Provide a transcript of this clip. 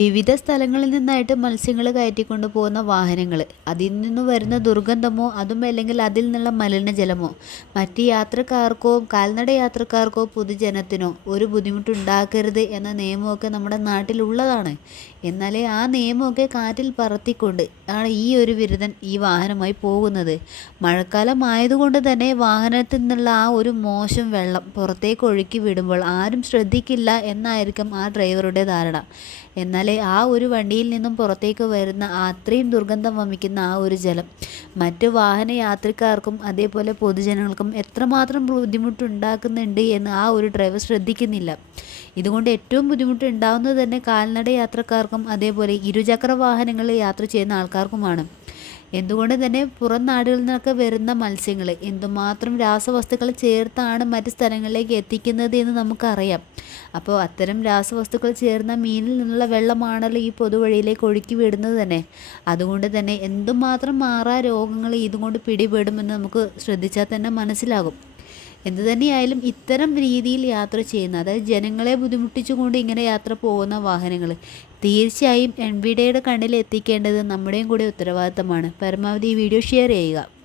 വിവിധ സ്ഥലങ്ങളിൽ നിന്നായിട്ട് മത്സ്യങ്ങൾ കയറ്റിക്കൊണ്ട് പോകുന്ന വാഹനങ്ങൾ. അതിൽ നിന്ന് വരുന്ന ദുർഗന്ധമോ അതും അല്ലെങ്കിൽ അതിൽ നിന്നുള്ള മലിനജലമോ മറ്റ് യാത്രക്കാർക്കോ കാൽനട യാത്രക്കാർക്കോ പൊതുജനത്തിനോ ഒരു ബുദ്ധിമുട്ടുണ്ടാക്കരുത് എന്ന നിയമമൊക്കെ നമ്മുടെ നാട്ടിലുള്ളതാണ്. എന്നാൽ ആ നിയമമൊക്കെ കാറ്റിൽ പറത്തിക്കൊണ്ട് ആണ് ഈ ഒരു ബിരുദൻ ഈ വാഹനമായി പോകുന്നത്. മഴക്കാലം ആയതുകൊണ്ട് തന്നെ വാഹനത്തിൽ നിന്നുള്ള ആ ഒരു മോശം വെള്ളം പുറത്തേക്ക് ഒഴുക്കി വിടുമ്പോൾ ആരും ശ്രദ്ധിക്കില്ല എന്നായിരിക്കും ആ ഡ്രൈവറുടെ ധാരണ. എന്നാൽ ആ ഒരു വണ്ടിയിൽ നിന്നും പുറത്തേക്ക് വരുന്ന അത്രയും ദുർഗന്ധം വമിക്കുന്ന ആ ഒരു ജലം. മറ്റ് വാഹന യാത്രക്കാർക്കും അതേപോലെ പൊതുജനങ്ങൾക്കും എത്രമാത്രം ബുദ്ധിമുട്ടുണ്ടാക്കുന്നുണ്ട് എന്ന് ആ ഒരു ഡ്രൈവർ ശ്രദ്ധിക്കുന്നില്ല. ഇതുകൊണ്ട് ഏറ്റവും ബുദ്ധിമുട്ട് ഉണ്ടാകുന്നത് തന്നെ കാൽനട യാത്രക്കാർക്കും അതേപോലെ ഇരുചക്ര വാഹനങ്ങളിൽ യാത്ര ചെയ്യുന്ന ആൾക്കാർക്കുമാണ്. എന്തുകൊണ്ട് തന്നെ പുറം നാടുകളിൽ നിന്നൊക്കെ വരുന്ന മത്സ്യങ്ങൾ എന്തുമാത്രം രാസവസ്തുക്കൾ ചേർത്താണ് മറ്റ് സ്ഥലങ്ങളിലേക്ക് എത്തിക്കുന്നത് എന്ന് നമുക്കറിയാം. അപ്പോൾ അത്തരം രാസവസ്തുക്കൾ ചേർന്ന മീനിൽ നിന്നുള്ള വെള്ളമാണല്ലോ ഈ പൊതുവഴിയിലേക്ക് ഒഴുക്കി വിടുന്നത് തന്നെ. അതുകൊണ്ട് തന്നെ എന്തുമാത്രം മാറാ രോഗങ്ങൾ ഇതുകൊണ്ട് പിടിപെടുമെന്ന് നമുക്ക് ശ്രദ്ധിച്ചാൽ തന്നെ മനസ്സിലാകും. എന്തു തന്നെയായാലും ഇത്തരം രീതിയിൽ യാത്ര ചെയ്യുന്ന അതായത് ജനങ്ങളെ ബുദ്ധിമുട്ടിച്ചുകൊണ്ട് ഇങ്ങനെ യാത്ര പോകുന്ന വാഹനങ്ങൾ തീർച്ചയായും എൻ കണ്ണിൽ എത്തിക്കേണ്ടത് നമ്മുടെയും കൂടെ ഉത്തരവാദിത്തമാണ്. പരമാവധി വീഡിയോ ഷെയർ ചെയ്യുക.